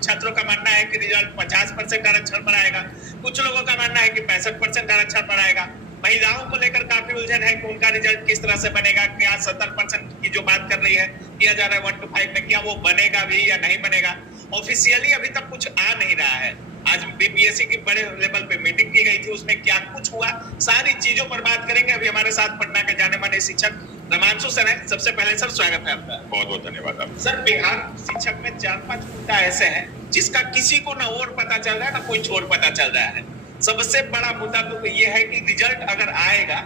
कुछ छात्रों का मानना है कि रिजल्ट 50% आरक्षण बनाएगा, कुछ लोगों का मानना है कि 65% आरक्षण बनाएगा। महिलाओं को लेकर काफी उलझन है कि उनका रिजल्ट किस तरह से बनेगा। क्या 70% की जो बात कर रही है किया जा रहा है 1 to 5 में, क्या वो बनेगा भी या नहीं बनेगा? ऑफिशियली अभी तक कुछ आ नहीं रहा है। आज बीपीएससी की बड़े लेवल पे मीटिंग की गई थी, उसमें क्या कुछ हुआ, सारी चीजों पर बात करेंगे। अभी हमारे साथ पटना के जाने माने शिक्षक रमांशु सर है। सबसे पहले सर स्वागत है आपका। बहुत बहुत धन्यवाद आपका। सर, बिहार शिक्षक में 4-5 मुद्दा ऐसे हैं जिसका किसी को ना और पता चल रहा है ना कोई छोर पता चल रहा है। सबसे बड़ा मुद्दा तो ये है कि रिजल्ट अगर आएगा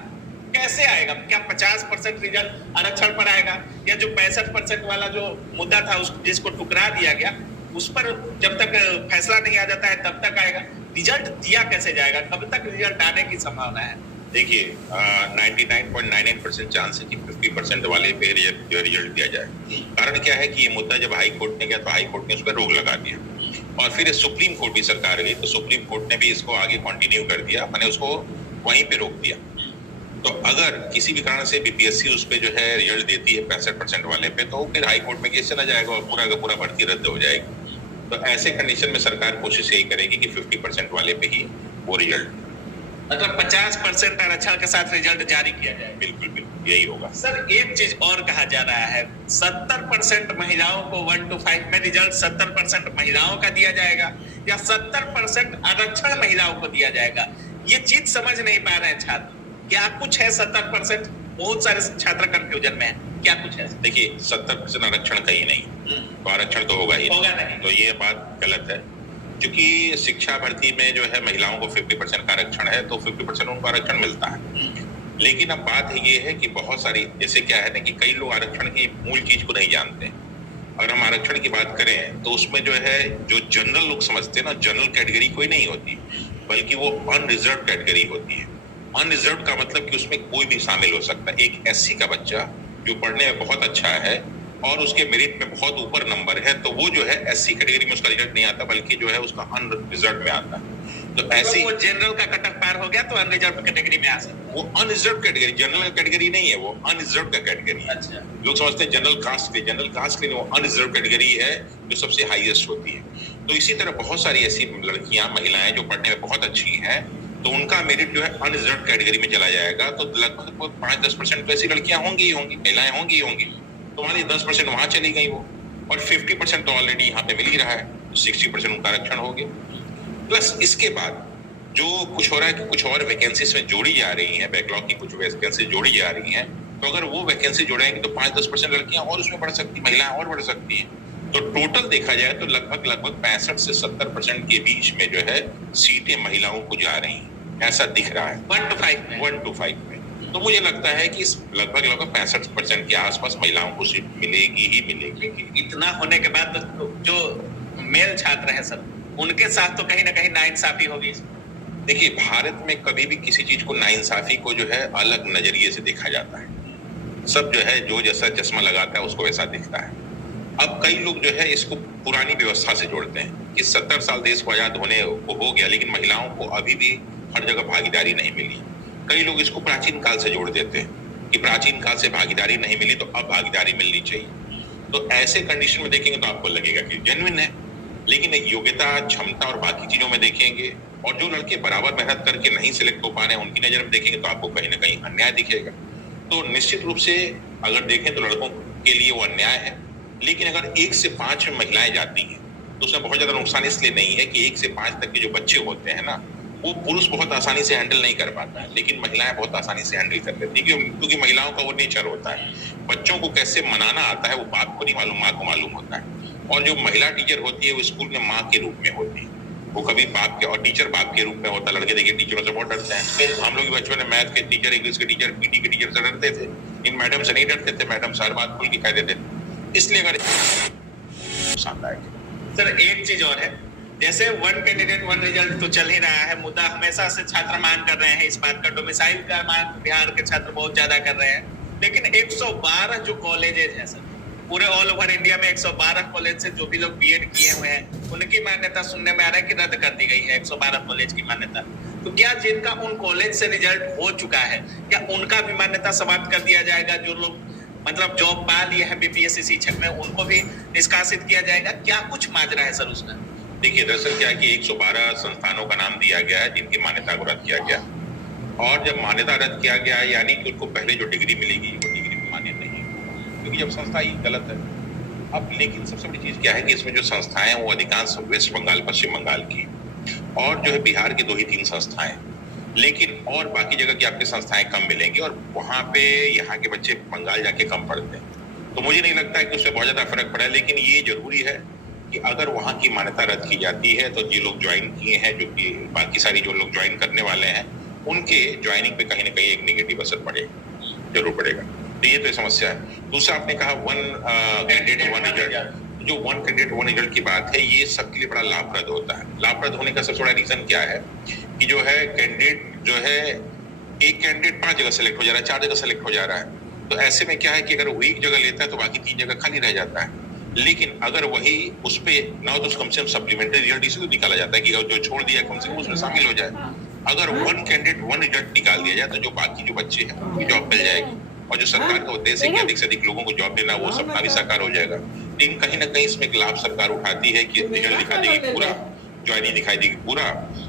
कैसे आएगा? क्या 50% रिजल्ट आरक्षण पर आएगा, या जो 65% वाला जो मुद्दा था जिसको ठुकरा दिया गया, उस पर जब तक फैसला नहीं आ जाता है तब तक आएगा? रिजल्ट दिया कैसे जाएगा? कब तक रिजल्ट आने की संभावना है? देखिए 99.99% चांस है कि 50% वाले पे रिजल्ट दिया जाए। कारण क्या है कि ये मुद्दा जब हाई कोर्ट में गया तो हाई कोर्ट ने उस पर रोक लगा दिया, और फिर सुप्रीम कोर्ट भी सरकार गई तो सुप्रीम कोर्ट ने भी इसको आगे कंटिन्यू कर दिया, मैंने उसको वहीं पे रोक दिया। तो अगर किसी भी कारण से बीपीएससी उस पे जो है रिजल्ट देती है 65% वाले पे, तो फिर हाई कोर्ट में केस चला जाएगा और पूरा का पूरा भर्ती रद्द हो जाएगी। तो ऐसे कंडीशन में सरकार कोशिश यही करेगी कि 50% वाले पे ही वो रिजल्ट, मतलब 50% आरक्षण के साथ रिजल्ट जारी किया जाए। बिल्कुल बिल्कुल यही होगा। सर, एक चीज और कहा जा रहा है, 70% महिलाओं को 1 to 5 में रिजल्ट 70% महिलाओं का दिया जाएगा, या 70% आरक्षण महिलाओं को दिया जाएगा? ये चीज समझ नहीं पा रहे हैं छात्र। क्या कुछ है 70%? बहुत सारे छात्र कंफ्यूजन में है, क्या कुछ है? देखिए 70% आरक्षण कहीं नहीं, तो आरक्षण तो होगा ही नहीं। तो ये बात गलत है, क्योंकि शिक्षा भर्ती में जो है महिलाओं को 50% का आरक्षण है, तो 50% उनको आरक्षण मिलता है। लेकिन अब बात ये है कि बहुत सारी, जैसे क्या है ना कि कई लोग आरक्षण की मूल चीज को नहीं जानते। अगर हम आरक्षण की बात करें तो उसमें जो है जो जनरल लोग समझते हैं ना, जनरल कैटेगरी कोई नहीं होती, बल्कि वो अनरिजर्व कैटेगरी होती है। अनरिजर्व का मतलब कि उसमें कोई भी शामिल हो सकता है। एक एससी का बच्चा जो पढ़ने में बहुत अच्छा है और उसके मेरिट में बहुत ऊपर नंबर है, तो वो जो है एससी कैटेगरी में उसका रिजल्ट नहीं आता, बल्कि जो है उसका अनरिजर्व में आता है। तो ऐसे वो जनरल का कटअप पार हो गया तो अनरिजर्व कैटेगरी में आ सकता है। वो अनरिजर्व कैटेगरी, जनरल कैटेगरी नहीं है, वो अनरिजर्व का कैटेगरी। अच्छा, लोग समझते हैं जनरल कास्ट के, जनरल कास्ट के लिए वो अनरिजर्व कैटेगरी है जो सबसे हाईएस्ट होती है। तो इसी तरह बहुत सारी ऐसी लड़कियां, महिलाएं जो पढ़ने में बहुत अच्छी हैं, तो उनका मेरिट जो है अनरिजर्व कैटेगरी में चला जाएगा। तो लगभग 5-10% तो ऐसी लड़कियां होंगी ही होंगी, महिलाएं होंगी ही होंगी। तो हमारी 10% वहां चली गई वो, और 50% तो ऑलरेडी यहाँ पे मिल ही रहा है, तो 60% उनका आरक्षण हो गया। प्लस इसके बाद जो कुछ हो रहा है कि कुछ और वैकेंसीज में जोड़ी जा रही हैं, बैकलॉग की कुछ वैकेंसी जोड़ी जा रही हैं, तो अगर वो वैकेंसी जोड़ेंगे तो 5-10% लड़कियां और उसमें बढ़ सकती, महिलाएं और बढ़ सकती हैं। तो टोटल देखा जाए तो लगभग 65 से 70% के बीच में जो है सीटें महिलाओं को जा रही हैं, ऐसा दिख रहा है 1 to 5 में। 1 to 5 में। तो मुझे लगता है कि लगभग 65% के आसपास महिलाओं को सीट मिलेगी ही मिलेगी। इतना होने के बाद तो जो मेल छात्र हैं सर, उनके साथ तो कहीं ना कहीं नाइंसाफी होगी। देखिए भारत में कभी भी किसी चीज को, नाइंसाफी को जो है अलग नजरिए से देखा जाता है। सब जो है जो जैसा चश्मा लगाता है उसको वैसा दिखता है। अब कई लोग जो है इसको पुरानी व्यवस्था से जोड़ते हैं कि 70 साल देश को आजाद होने को हो गया, लेकिन महिलाओं को अभी भी हर जगह भागीदारी नहीं मिली। कई लोग इसको प्राचीन काल से जोड़ देते हैं कि प्राचीन काल से भागीदारी नहीं मिली तो अब भागीदारी मिलनी चाहिए। तो ऐसे कंडीशन में देखेंगे तो आपको लगेगा कि जेन्युइन है, लेकिन योग्यता, क्षमता और बाकी चीजों में देखेंगे, और जो लड़के बराबर मेहनत करके नहीं सिलेक्ट हो पा रहे हैं उनकी नजर में देखेंगे तो आपको कहीं ना कहीं अन्याय दिखेगा। तो निश्चित रूप से अगर देखें तो लड़कों के लिए वो अन्याय है, लेकिन अगर 1 से 5 में महिलाएं जाती हैं तो उसमें बहुत ज्यादा नुकसान इसलिए नहीं है कि 1 से 5 तक के जो बच्चे होते हैं ना, वो पुरुष बहुत आसानी से हैंडल नहीं कर पाता है, लेकिन महिलाएं बहुत आसानी से हैंडल कर लेती है, क्योंकि महिलाओं का वो नेचर होता है। बच्चों को कैसे मनाना आता है वो बाप को नहीं मालूम, माँ को मालूम होता है। और जो महिला टीचर होती है वो स्कूल में माँ के रूप में होती है, वो कभी बाप के, और टीचर बाप के रूप में होता है। लड़के देखिए टीचरों से बहुत डरते हैं। हम लोग बचपन में मैथ के टीचर, इंग्लिश के टीचर, पीटी के टीचर से डरते थे, इन मैडम से नहीं डरते थे। मैडम हर बात खुल के कह देते थे। इसलिए अगर नुकसानदायक सर, एक चीज और है, जैसे 1 कैंडिडेट 1 रिजल्ट तो चल ही रहा है, मुद्दा हमेशा से छात्र मांग कर रहे हैं इस बात का, डोमिसाइल का मांग बिहार के छात्र बहुत ज्यादा कर रहे हैं। लेकिन 112 जो कॉलेजेज हैं सर, पूरे ऑल ओवर इंडिया में 112 कॉलेज से जो भी लोग बीएड किए हुए हैं उनकी मान्यता सुनने में आ रहा है कि रद्द कर दी गई है, 112 कॉलेज की मान्यता। तो क्या जिनका उन कॉलेज से रिजल्ट हो चुका है, क्या उनका भी मान्यता समाप्त कर दिया जाएगा? जो लोग मतलब जॉब पा लिए हैं बीपीएससी शिक्षक में, उनको भी निष्कासित किया जाएगा? क्या कुछ माजरा है सर उसका? देखिए, दरअसल क्या है कि 112 संस्थानों का नाम दिया गया है जिनकी मान्यता को रद्द किया गया, और जब मान्यता रद्द किया गया यानी कि उनको पहले जो डिग्री मिलेगी वो डिग्री मान्य नहीं, क्योंकि जब संस्था ये गलत है। अब लेकिन सबसे बड़ी चीज क्या है कि इसमें जो संस्थाएं हैं वो अधिकांश वेस्ट बंगाल, पश्चिम बंगाल की, और जो है बिहार की 2 ही 3 संस्थाएं, लेकिन और बाकी जगह की आपकी संस्थाएं कम मिलेंगी, और वहां पे यहाँ के बच्चे बंगाल जाके कम पढ़ते हैं। तो मुझे नहीं लगता है कि उससे बहुत ज्यादा फर्क पड़ा है, लेकिन ये जरूरी है कि अगर वहाँ की मान्यता रद्द की जाती है तो जो लोग ज्वाइन किए हैं, जो कि बाकी सारी जो लोग ज्वाइन करने वाले हैं, उनके ज्वाइनिंग पे कहीं ना कहीं एक नेगेटिव असर पड़ेगा, जरूर पड़ेगा। तो ये तो समस्या है। दूसरा आपने कहा 1 कैंडिडेट 1 रिजल्ट, जो 1 कैंडिडेट 1 रिजल्ट की बात है, ये सबके लिए बड़ा लाभप्रद होता है। लाभप्रद होने का सबसे बड़ा रीजन क्या है कि जो है कैंडिडेट जो है, एक कैंडिडेट 5 जगह सेलेक्ट हो जा रहा है, 4 जगह सेलेक्ट हो जा रहा है, तो ऐसे में क्या है कि अगर वो एक जगह लेता है तो बाकी 3 जगह खाली रह जाता है। लेकिन अगर वही उस पे ना हो तो कम से कम सप्लीमेंट्री रिजल्ट इसे तो निकाला जाता है कि जो छोड़ दिया कम से कम उसमें शामिल हो जाए। अगर 1 कैंडिडेट 1 रिजल्ट निकाल दिया जाए तो जो बाकी जो बच्चे हैं उनकी जॉब मिल जाएगी, और जो सरकार का उद्देश्य है कि अधिक से अधिक लोगों को जॉब देना, वो सपना भी साकार हो जाएगा। लेकिन कहीं ना कहीं इसमें एक लाभ सरकार उठाती है कि रिजल्ट दिखा देगी पूरा, ज्वाइनिंग दिखाई देगी पूरा,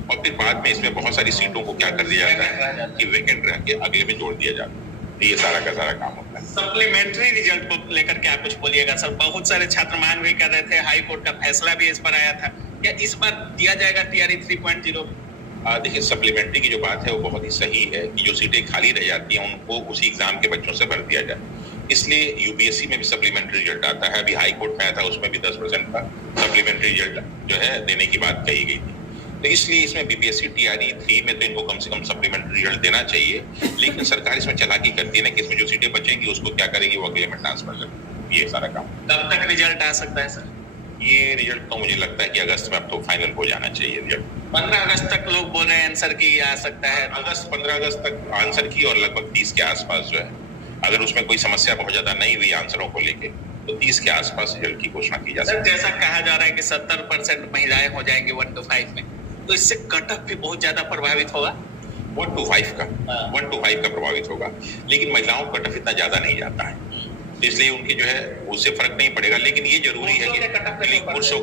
और फिर बाद में इसमें बहुत सारी सीटों को क्या कर दिया जाता है कि वैकेंट रह के अगले में जोड़ दिया जाता है। ये सारा का सारा काम होता है। सप्लीमेंट्री रिजल्ट को लेकर क्या कुछ बोलिएगा सर? बहुत सारे छात्र मांग भी कर रहे थे, हाई कोर्ट का फैसला भी इस पर आया था, क्या इस बार दिया जाएगा टीआरई 3.0? देखिए, सप्लीमेंट्री की जो बात है वो बहुत ही सही है कि जो सीटें खाली रह जाती हैं उनको उसी एग्जाम के बच्चों से भर दिया जाए। इसलिए यूपीएससी में भी सप्लीमेंट्री रिजल्ट आता है, अभी हाई कोर्ट में आया था, उसमें भी 10% का सप्लीमेंट्री रिजल्ट जो है देने की बात कही गई थी। तो इसलिए इसमें बीपीएससी टीआरई 3 में तो इनको कम से कम सप्लीमेंट्री रिजल्ट देना चाहिए, लेकिन सरकार इसमें चालाकी करती है ना कि इसमें जो सीटें बचेंगी उसको क्या करेगी, वो अगले में ट्रांसफर करेगी। ये सारा काम कब तक रिजल्ट आ सकता है सर? ये रिजल्ट तो मुझे लगता है कि अगस्त में अब तो फाइनल हो जाना चाहिए रिजल्ट। 15 अगस्त तक लोग बोल रहे हैं आंसर की आ सकता है। 15 अगस्त तक आंसर की, और लगभग 30 के आसपास जो है, अगर उसमें कोई समस्या बहुत ज्यादा नहीं हुई आंसरों को लेके, तो 30 के आसपास रिजल्ट की घोषणा की जा सकती है। जैसा कहा जा रहा है कि 70% महिलाएं हो जाएंगी 1 to 5 में, तो इससे कट ऑफ भी बहुत ज्यादा प्रभावित होगा। 1 to 5 का 1 to 5 का प्रभावित होगा, लेकिन महिलाओं का कट ऑफ इतना ज्यादा नहीं जाता है, इसलिए उनकी जो है उससे फर्क नहीं पड़ेगा। लेकिन ये जरूरी है कि पुरुषों